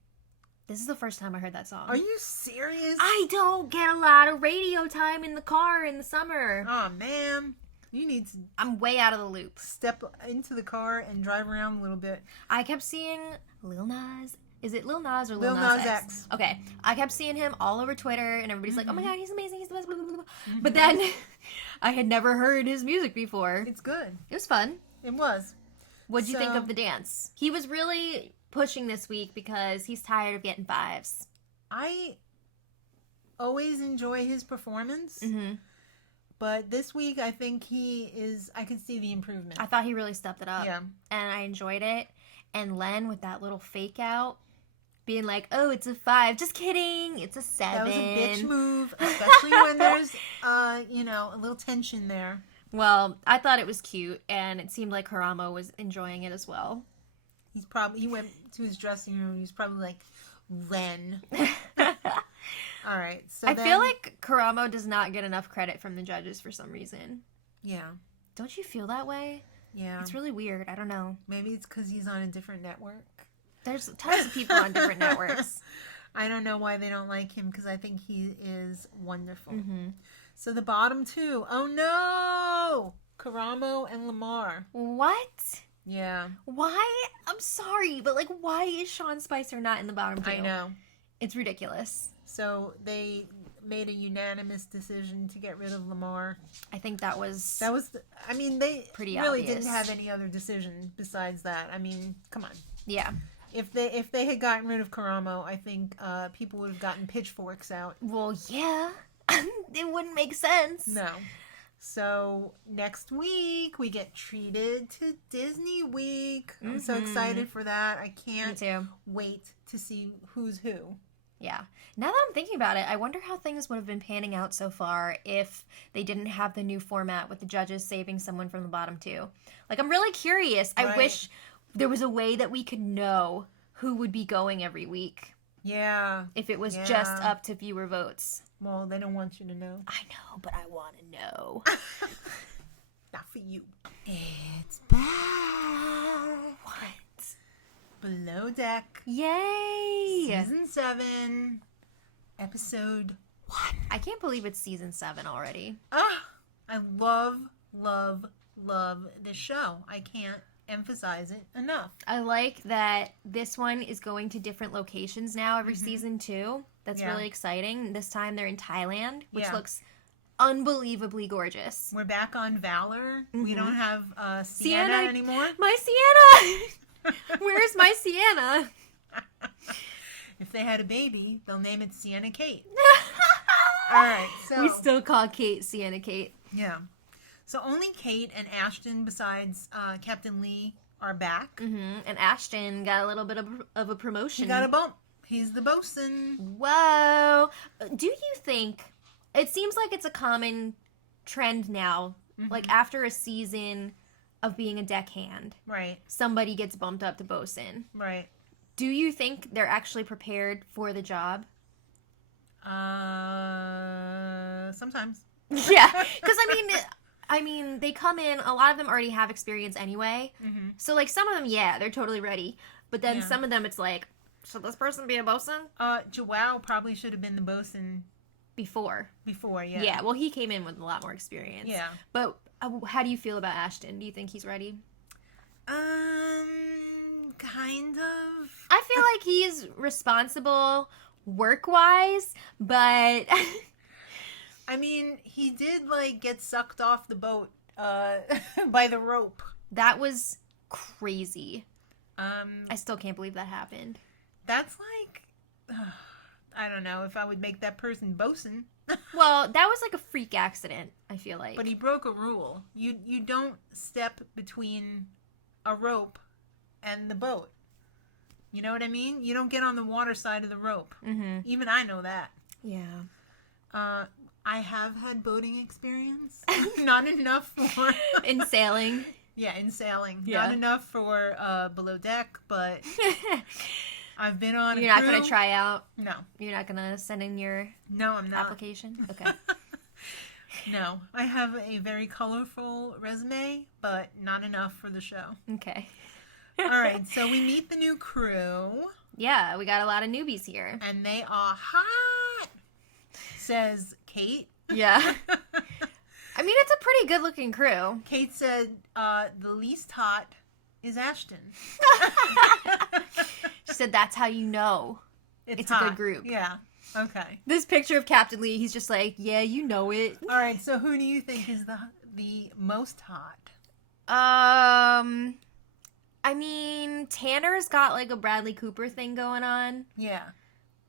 This is the first time I heard that song. Are you serious? I don't get a lot of radio time in the car in the summer. Oh, man. You need to I'm way out of the loop. step into the car and drive around a little bit. I kept seeing Lil Nas. Is it Lil Nas or Lil Nas X? Okay. I kept seeing him all over Twitter, and everybody's like, oh my god, he's amazing, he's the best, blah, blah, blah. But then, I had never heard his music before. It's good. It was fun. It was. What'd you think of the dance? He was really pushing this week because he's tired of getting 5s. I always enjoy his performance. Mm-hmm. But this week, I think I can see the improvement. I thought he really stepped it up. Yeah. And I enjoyed it. And Len with that little fake out, being like, oh, it's a 5. Just kidding. It's a 7. That was a bitch move, especially when there's, a little tension there. Well, I thought it was cute, and it seemed like Karamo was enjoying it as well. He went to his dressing room, and he's probably like, Len. All right. So I feel like Karamo does not get enough credit from the judges for some reason. Yeah. Don't you feel that way? Yeah. It's really weird. I don't know. Maybe it's because he's on a different network. There's tons of people on different networks. I don't know why they don't like him, because I think he is wonderful. Mm-hmm. So the bottom 2. Oh, no! Karamo and Lamar. What? Yeah. Why? I'm sorry, but why is Sean Spicer not in the bottom 2? I know. It's ridiculous. So they made a unanimous decision to get rid of Lamar. I think that was they pretty really obvious. didn't have any other decision besides that. I mean, come on. Yeah. If they had gotten rid of Karamo, I think people would have gotten pitchforks out. Well, yeah. It wouldn't make sense. No. So next week we get treated to Disney Week. I'm so excited for that. I can't wait to see who's who. Yeah. Now that I'm thinking about it, I wonder how things would have been panning out so far if they didn't have the new format with the judges saving someone from the bottom 2. I'm really curious. Right. I wish there was a way that we could know who would be going every week. Yeah. If it was just up to viewer votes. Well, they don't want you to know. I know, but I want to know. Not for you. It's back. What? Below Deck. Yay! Season 7, episode 1. I can't believe it's season 7 already. I love, love, love this show. I can't emphasize it enough. I like that this one is going to different locations now every season too. That's really exciting. This time they're in Thailand, which looks unbelievably gorgeous. We're back on Valor. We don't have Sienna anymore. My Sienna! Where's my Sienna? If they had a baby, they'll name it Sienna Kate. All right, so we still call Kate Sienna Kate. Yeah. So only Kate and Ashton, besides Captain Lee, are back. Mm-hmm. And Ashton got a little bit of a promotion. He got a bump. He's the bosun. Whoa. Do you think... It seems like it's a common trend now. After a season of being a deckhand. Right. Somebody gets bumped up to bosun. Right. Do you think they're actually prepared for the job? Sometimes. Yeah, because I mean, they come in. A lot of them already have experience anyway. Mm-hmm. So like some of them, yeah, they're totally ready. But then some of them, it's like, should this person be a bosun? Joao probably should have been the bosun Before, yeah. Yeah, well, he came in with a lot more experience. Yeah. But how do you feel about Ashton? Do you think he's ready? Kind of. I feel like he's responsible work-wise, but... I mean, he did, like, get sucked off the boat by the rope. That was crazy. I still can't believe that happened. That's like... I don't know if I would make that person bosun. Well, that was like a freak accident, I feel like. But he broke a rule. You don't step between a rope and the boat. You know what I mean? You don't get on the water side of the rope. Mm-hmm. Even I know that. Yeah. I have had boating experience. Not enough for... In sailing? Yeah, in sailing. Yeah. Not enough for below deck, but... I've been on You're not going to try out? No. You're not going to send in your No, I'm not. application? Okay. No. I have a very colorful resume, but not enough for the show. Okay. All right, so we meet the new crew. Yeah, we got a lot of newbies here. And they are hot, says Kate. Yeah. I mean, it's a pretty good-looking crew. Kate said the least hot is Ashton. She said that's how you know it's a good group. Yeah. Okay. This picture of Captain Lee, he's just like, yeah, you know it. All right, so who do you think is the most hot? I mean, Tanner's got like a Bradley Cooper thing going on. Yeah.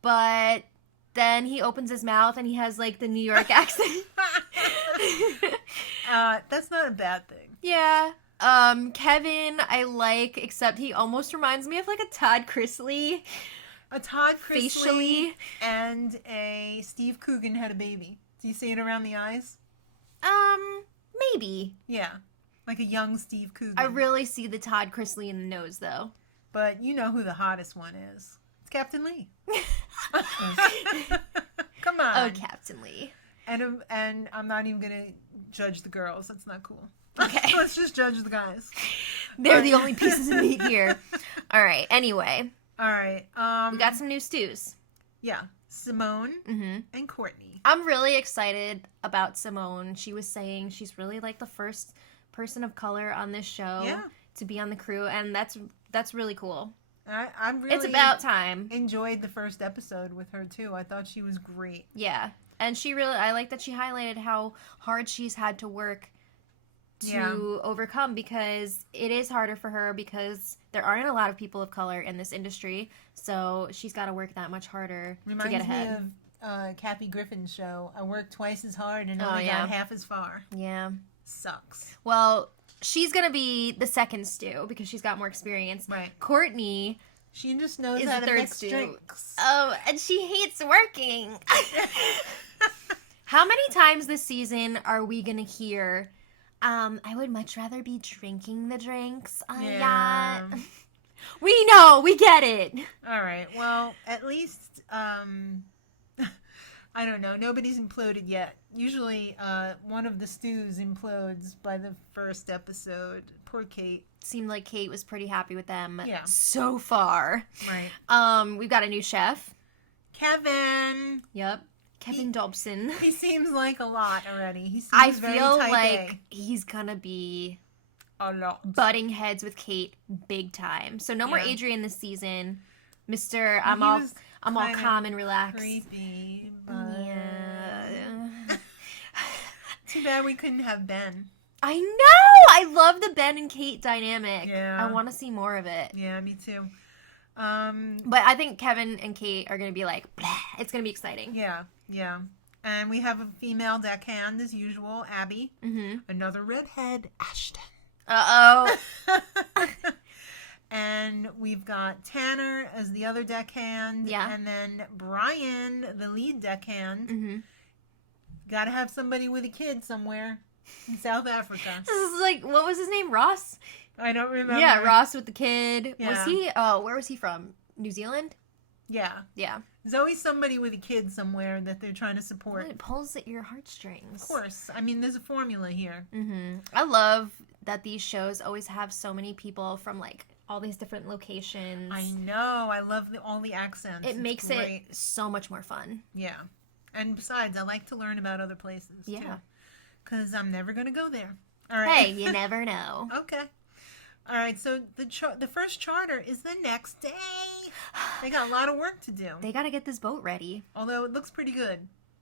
But then he opens his mouth and he has like the New York accent. That's not a bad thing. Yeah. Kevin, I like, except he almost reminds me of like a Todd Chrisley. A Todd Chrisley facially. And a Steve Coogan had a baby. Do you see it around the eyes? Maybe. Yeah. Like a young Steve Coogan. I really see the Todd Chrisley in the nose, though. But you know who the hottest one is. It's Captain Lee. Come on. Oh, Captain Lee. And I'm not even going to judge the girls. That's not cool. Okay. Let's just judge the guys. They're the only pieces of meat here. All right. Anyway. All right. We got some new stews. Yeah. Simone and Courtney. I'm really excited about Simone. She was saying she's really like the first person of color on this show to be on the crew, and that's really cool. I'm really... It's about time. Enjoyed the first episode with her, too. I thought she was great. Yeah. And I like that she highlighted how hard she's had to work to overcome, because it is harder for her because there aren't a lot of people of color in this industry, so she's got to work that much harder to get ahead. Reminds me of Kathy Griffin's show. I worked twice as hard and only got half as far. Yeah. Sucks. Well, she's going to be the second stew because she's got more experience. Right. Courtney... She just knows is how the to third mix stew. drinks. Oh, and she hates working. How many times this season are we going to hear... I would much rather be drinking the drinks on a yacht. We know, we get it. All right, well, at least, I don't know, nobody's imploded yet. Usually, one of the stews implodes by the first episode. Poor Kate. Seemed like Kate was pretty happy with them so far. Right. We've got a new chef. Kevin. Yep. Kevin Dobson. He seems like a lot already. He seems I very feel type like A. he's gonna be a lot butting heads with Kate big time. So no more Adrian this season. Mr. I'm all calm and relaxed. Creepy, but yeah. Too bad we couldn't have Ben. I know. I love the Ben and Kate dynamic. Yeah. I want to see more of it. Yeah, me too. But I think Kevin and Kate are gonna be like, bleh. It's gonna be exciting. Yeah. And we have a female deckhand as usual, Abby. Mm-hmm. Another redhead, Ashton. Uh-oh. And we've got Tanner as the other deckhand. Yeah. And then Brian, the lead deckhand. Mm-hmm. Got to have somebody with a kid somewhere. In South Africa. This is like, what was his name? Ross? I don't remember. Yeah, Ross with the kid. Yeah. Was he, where was he from? New Zealand? Yeah. Yeah. There's always somebody with a kid somewhere that they're trying to support. It pulls at your heartstrings. Of course. I mean, there's a formula here. Mm-hmm. I love that these shows always have so many people from, like, all these different locations. I know. I love all the accents. It makes it so much more fun. Yeah. And besides, I like to learn about other places, too. Because I'm never going to go there. All right. Hey, you never know. Okay. All right, so the first charter is the next day. They got a lot of work to do. They got to get this boat ready. Although it looks pretty good.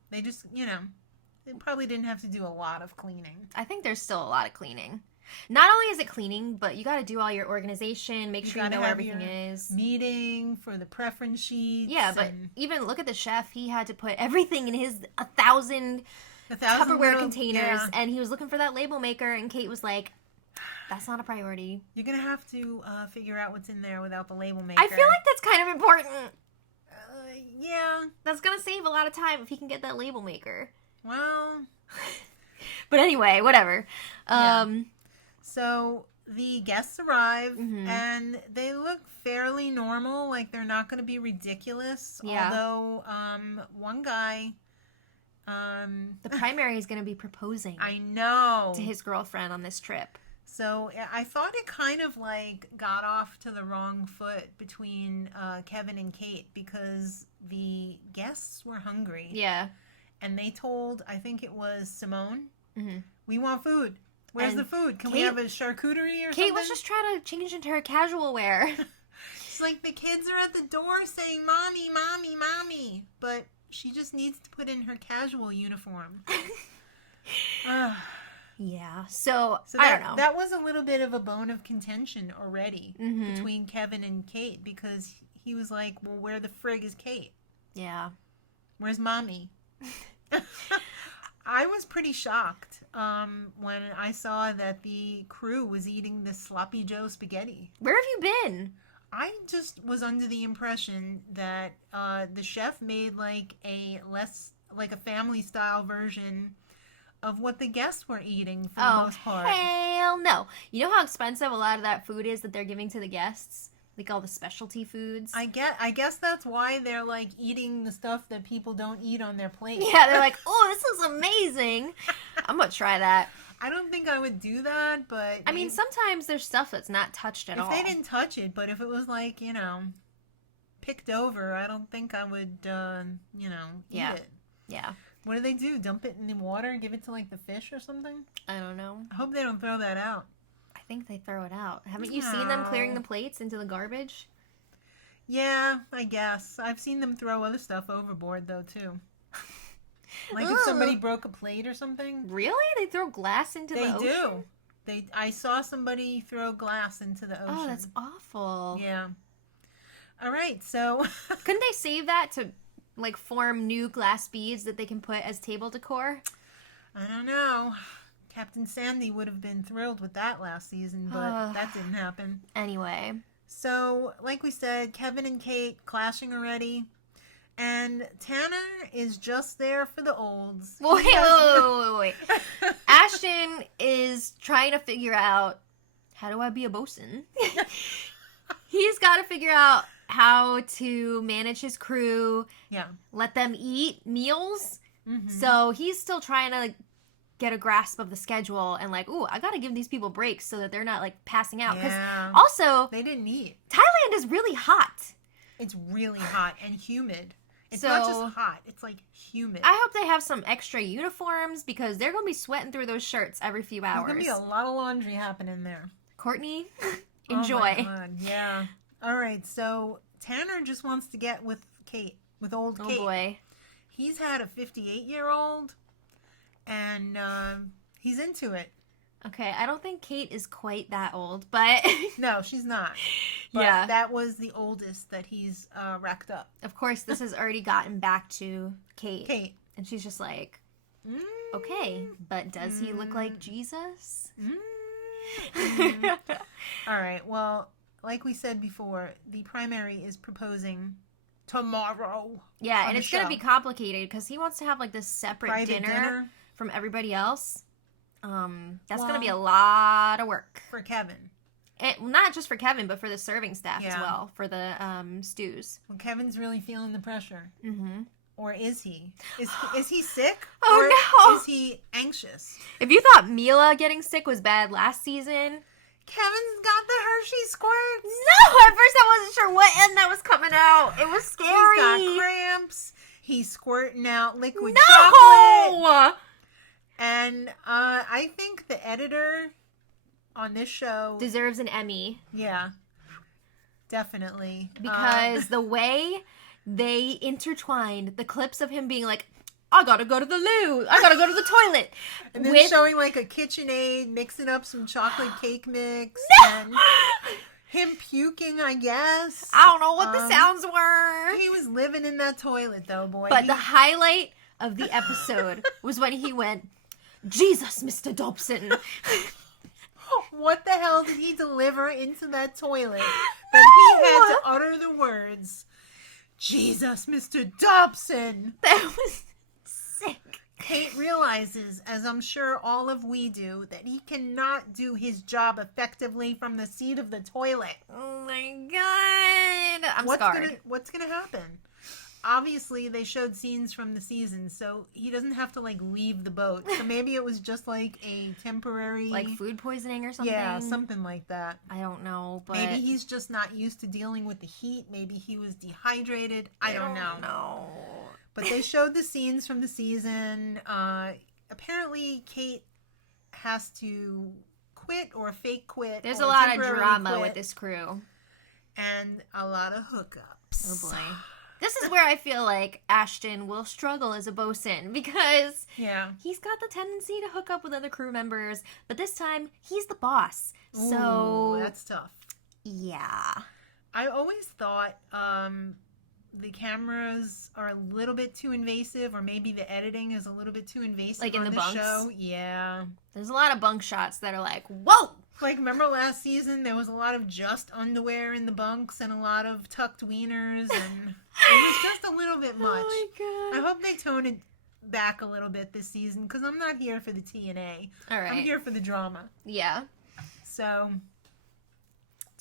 They just, they probably didn't have to do a lot of cleaning. I think there's still a lot of cleaning. Not only is it cleaning, but you got to do all your organization, make sure you know where everything is. Meeting for the preference sheets. Yeah, but even look at the chef. He had to put everything in his 1,000 Tupperware containers, and he was looking for that label maker, and Kate was like, that's not a priority. You're going to have to figure out what's in there without the label maker. I feel like that's kind of important. Yeah. That's going to save a lot of time if he can get that label maker. Well. But anyway, whatever. So the guests arrive, and they look fairly normal. Like, they're not going to be ridiculous. Yeah. Although, one guy... the primary is going to be proposing. I know. To his girlfriend on this trip. So I thought it kind of like got off to the wrong foot between Kevin and Kate because the guests were hungry. Yeah. And they told, I think it was Simone, we want food. Where's the food? Can we have a charcuterie or something? Kate was just trying to change into her casual wear. She's like, the kids are at the door saying, Mommy, Mommy, Mommy. But she just needs to put in her casual uniform. Yeah, so I don't know. That was a little bit of a bone of contention already between Kevin and Kate because he was like, well, where the frig is Kate? Yeah. Where's Mommy? I was pretty shocked when I saw that the crew was eating this Sloppy Joe spaghetti. Where have you been? I just was under the impression that the chef made like a family style version of what the guests were eating for the most part. Hell no. You know how expensive a lot of that food is that they're giving to the guests? Like all the specialty foods? I guess that's why they're like eating the stuff that people don't eat on their plate. Yeah, they're like, oh, this looks amazing. I'm going to try that. I don't think I would do that, but... I mean, sometimes there's stuff that's not touched at all. If they didn't touch it, but if it was like, picked over, I don't think I would, eat it. Yeah. What do they do? Dump it in the water and give it to, like, the fish or something? I don't know. I hope they don't throw that out. I think they throw it out. Haven't you seen them clearing the plates into the garbage? Yeah, I guess. I've seen them throw other stuff overboard, though, too. Like if somebody broke a plate or something. Really? They throw glass into the ocean? They do. I saw somebody throw glass into the ocean. Oh, that's awful. Yeah. All right, so... Couldn't they save that to, like, form new glass beads that they can put as table decor? I don't know. Captain Sandy would have been thrilled with that last season, but that didn't happen. Anyway. So, like we said, Kevin and Kate clashing already. And Tanner is just there for the olds. Wait. Ashton is trying to figure out, how do I be a bosun? He's got to figure out how to manage his crew. Yeah. Let them eat meals. Mm-hmm. So he's still trying to get a grasp of the schedule and like, ooh, I got to give these people breaks so that they're not like passing out. Because also, they didn't eat. Thailand is really hot. It's really hot and humid. It's not just hot. It's like humid. I hope they have some extra uniforms because they're going to be sweating through those shirts every few hours. There's going to be a lot of laundry happening there. Courtney, enjoy. Oh my God. Yeah. All right. So Tanner just wants to get with Kate, with old Kate. Oh boy. He's had a 58-year-old and he's into it. Okay, I don't think Kate is quite that old, but... No, she's not. But yeah. That was the oldest that he's racked up. Of course, this has already gotten back to Kate. Kate. And she's just like, okay, but does he look like Jesus? All right, well, like we said before, the primary is proposing tomorrow. Yeah, and it's going to be complicated because he wants to have like this separate dinner from everybody else. That's going to be a lot of work. For Kevin. Not just for Kevin, but for the serving staff as well, for the stews. Well, Kevin's really feeling the pressure. Mm-hmm. Or is he? Is he sick? Oh, or no. is he anxious? If you thought Mila getting sick was bad last season... Kevin's got the Hershey squirts. No, at first I wasn't sure what end that was coming out. It was scary. He's got cramps. He's squirting out liquid No! chocolate. And I think the editor on this show... deserves an Emmy. Yeah. Definitely. Because the way they intertwined the clips of him being like, I gotta go to the loo. I gotta go to the toilet. And then showing like a KitchenAid, mixing up some chocolate cake mix. No! And him puking, I guess. I don't know what the sounds were. He was living in that toilet though, boy. But the highlight of the episode was when he went, Jesus, Mr. Dobson. What the hell did he deliver into that toilet that he had to utter the words, Jesus, Mr. Dobson? That was sick. Kate realizes, as I'm sure all of we do, that he cannot do his job effectively from the seat of the toilet. Oh my god. I'm scarred. What's gonna happen? Obviously, they showed scenes from the season, so he doesn't have to, like, leave the boat. So maybe it was just, like, a temporary... like food poisoning or something? Yeah, something like that. I don't know, but... maybe he's just not used to dealing with the heat. Maybe he was dehydrated. I don't know. But they showed the scenes from the season. Apparently, Kate has to quit or fake quit. There's a lot of drama with this crew. And a lot of hookups. Oh, boy. This is where I feel like Ashton will struggle as a bosun because he's got the tendency to hook up with other crew members, but this time he's the boss. So that's tough. Yeah. I always thought the cameras are a little bit too invasive, or maybe the editing is a little bit too invasive, like in the bunks. Show. Yeah. There's a lot of bunk shots that are like, whoa! Like, remember last season, there was a lot of just underwear in the bunks and a lot of tucked wieners, and it was just a little bit much. Oh my god. I hope they tone it back a little bit this season, because I'm not here for the TNA. All right. I'm here for the drama. Yeah. So,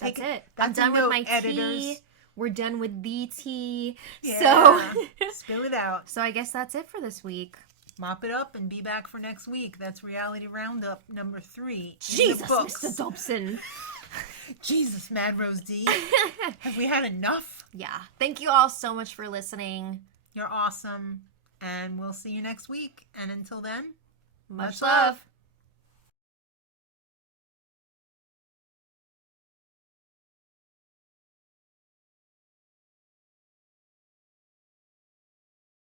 that's it. I'm done with my editors. tea. We're done with the tea. Yeah. So, spill it out. So I guess that's it for this week. Mop it up and be back for next week. That's Reality Roundup number 3. Jesus, Mr. Dobson. Jesus, Madrosed D. Have we had enough? Yeah. Thank you all so much for listening. You're awesome. And we'll see you next week. And until then, much love.